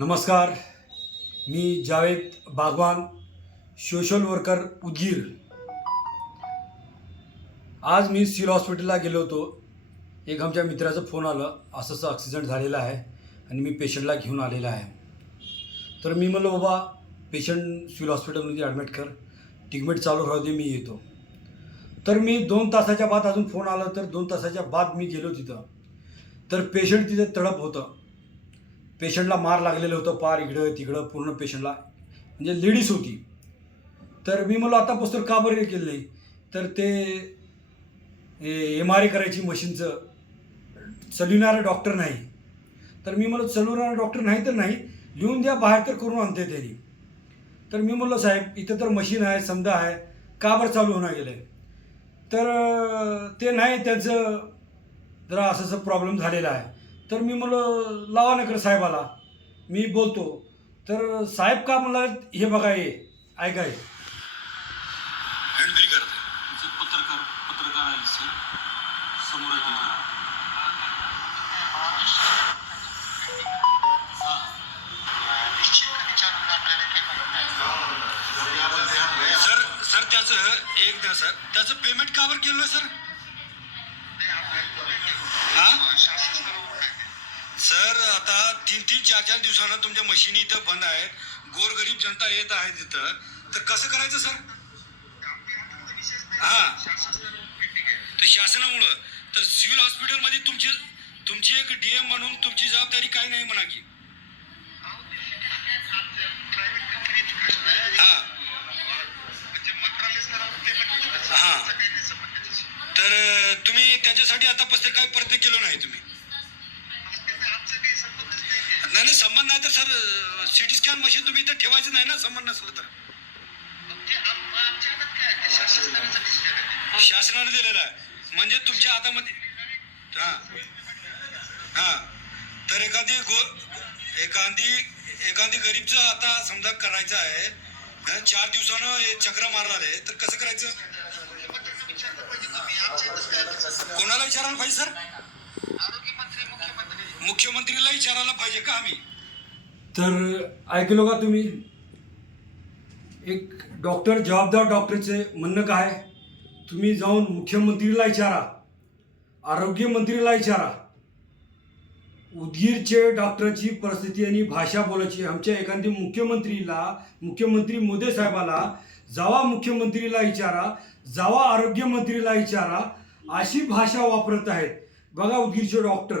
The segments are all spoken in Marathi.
नमस्कार मी जावेद बागवान सोशल वर्कर उदगीर आज मी सिल हॉस्पिटलला गेलो होतो एक आमच्या मित्राचा फोन आला असंच ॲक्सिडेंट झालेला आहे आणि मी पेशंटला घेऊन आलेला आहे तर मी म्हणलो बाबा पेशंट सिव्हिल हॉस्पिटलमध्ये ॲडमिट कर ट्रीटमेंट चालू राहू दे मी येतो तर मी दोन तासाच्या बाद अजून फोन आला तर दोन तासाच्या बाद मी गेलो तिथं तर पेशंट तिथे तडप होतं पेशंटला मार लागलेलं होतं पार इकडं तिकडं पूर्ण पेशंटला म्हणजे लेडीज होती तर मी म्हणलो आता पोस्टर का बरं केलं नाही तर ते एम आर ए करायची मशीनचं चलविणारा डॉक्टर नाही तर मी म्हणलं चलवणारा डॉक्टर नाही तर नाही लिहून द्या बाहेर तर करून आणते त्यांनी तर मी म्हणलो साहेब इथं तर मशीन आहे समजा आहे का बरं चालू होणार गेलं आहे तर ते नाही त्याचं जरा असं असं प्रॉब्लेम झालेला आहे तर मी म्हणलं लावा साहेबाला मी बोलतो तर साहेब का म्हणला हे बघा हे ऐका आहे सर सर त्याचं एक द्या सर त्याचं पेमेंट का बरं केलं सर तीन तीन चार चार दिवसांना तुमच्या मशीनी इथं बंद आहेत गोरगरीब जनता येत आहे तिथं तर कसं करायचं सर हा तर शासनामुळं तर सिव्हिल हॉस्पिटलमध्ये तुमची तुमची एक डीएम म्हणून तुमची जबाबदारी काय नाही म्हणा की हा तर तुम्ही त्याच्यासाठी आतापासून काय प्रयत्न केलं नाही तुम्ही नाही नाही संबंध नाही तर सर सिटी स्कॅन मशीन तुम्ही इथं ठेवायचं नाही ना संबंध नसलं तर हो. शासनाने दिलेलं आहे म्हणजे तुमच्या हातामध्ये हा हा तर एखादी गो एखादी एखादी गरीबचं आता समजा करायचं आहे चार दिवसानं हे चक्र मारणार आहे तर कसं करायचं कोणाला विचारायला पाहिजे सर मुख्यमंत्रीला विचारायला पाहिजे का आम्ही तर ऐकलो का तुम्ही एक डॉक्टर जबाबदार डॉक्टरचे म्हणणं काय तुम्ही जाऊन मुख्यमंत्रीला विचारा आरोग्यमंत्रीला विचारा उदगीरचे डॉक्टरची परिस्थिती आणि भाषा बोलायची आमच्या एखादी मुख्यमंत्रीला मुख्यमंत्री मोदी साहेबाला जावा मुख्यमंत्रीला विचारा जावा आरोग्यमंत्रीला विचारा अशी भाषा वापरत आहेत बघा उदगीरचे डॉक्टर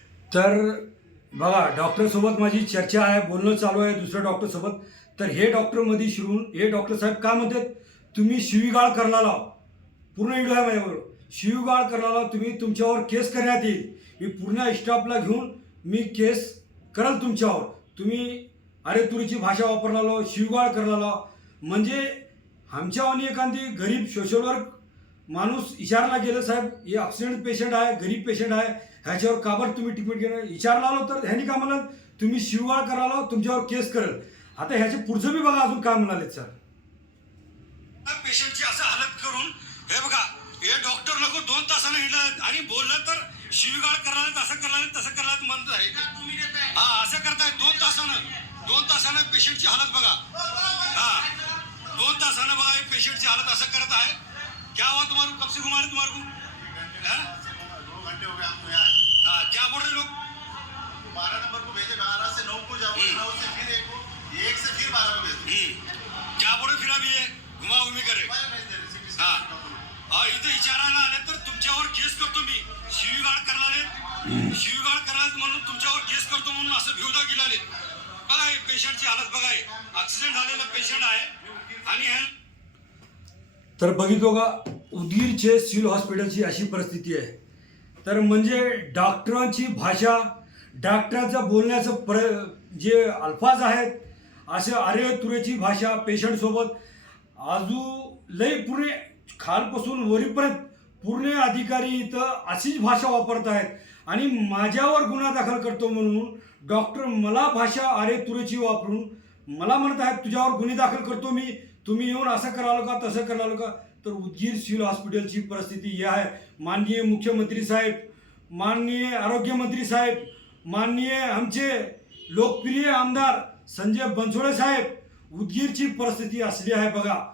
तर बघा डॉक्टरसोबत माझी चर्चा आहे बोलणं चालू आहे दुसऱ्या डॉक्टरसोबत तर हे डॉक्टरमध्ये शिरून हे डॉक्टर साहेब का म्हणतात तुम्ही शिवीगाळ करणार लाव पूर्ण व्हिडिओ आहे माझ्याबरोबर शिवीगाळ करला लाव तुम्ही तुमच्यावर केस करण्यात येईल मी पूर्ण स्टाफला घेऊन मी केस करल तुमच्यावर तुम्ही अरे तुरीची भाषा वापरला लाव शिवगाळ करणार लाव म्हणजे आमच्यावानी एखादी गरीब सोशल वर्क माणूस इशारला गेलं साहेब हे ऑक्सिडेंट पेशंट आहे गरीब पेशंट आहे ह्याच्यावर काबर तुम्ही ट्रीटमेंट घेणं विचारला आलो तर ह्यानी का म्हणाल तुम्ही शिवगाळ कराल तुमच्यावर केस करेल आता ह्याचे पुढचं बी बघा अजून काय म्हणाले सर पेशंटची असं हालत करून हे बघा हे डॉक्टर लोक दोन तासाने हिंडलं आणि बोललं तर शिवगाळ करायला असं करायला तसं करायला म्हणत आहे हा असं करताय दोन तासानं दोन तासानं पेशंटची हालत बघा हा दोन तासानं बघा पेशंटची हालत असं करत आहे क्या हुआ तुम्हाला कब से घुमा तुम्हाला घंटे हो गए आपको यहाँ हाँ क्या बोल रहे हो लोग बारह नंबर को भेजे बारह से नौ को जाओ नौ से फिर एक को एक से फिर बारह को भेजते क्या बोल रहे हो फिर अभी ये घुमा घुमी करे इथे विचारायला आले तर तुमच्यावर केस करतो मी शिवीगाळ करणार शिवीगाळ करणार म्हणून तुमच्यावर केस करतो म्हणून असं भिवदा केला बघा हे पेशंटची हालत बघा हे ऍक्सिडेंट झालेला पेशंट आहे आणि तर बघितो का उदगीरचे सिव्हिल हॉस्पिटलची अशी परिस्थिती आहे तर म्हणजे डॉक्टरांची भाषा डॉक्टरांचं बोलण्याचं प्र जे अल्फाज आहेत असं आरे तुरेची भाषा पेशंटसोबत आजू लई पूर्ण खालपासून वरीपर्यंत पूर्ण अधिकारी इथं अशीच भाषा वापरत आहेत आणि माझ्यावर गुन्हा दाखल करतो म्हणून डॉक्टर मला भाषा आरे तुरेची वापरून मला म्हणत आहेत तुझ्यावर गुन्हे दाखल करतो मी तुम्ही येऊन असं करालो का तसं करालो का तर उदगीर सिव्हिल हॉस्पिटलची परिस्थिती ही आहे माननीय मुख्यमंत्री साहेब माननीय आरोग्यमंत्री साहेब माननीय आमचे लोकप्रिय आमदार संजय बनसोडे साहेब उदगीरची परिस्थिती असली आहे बघा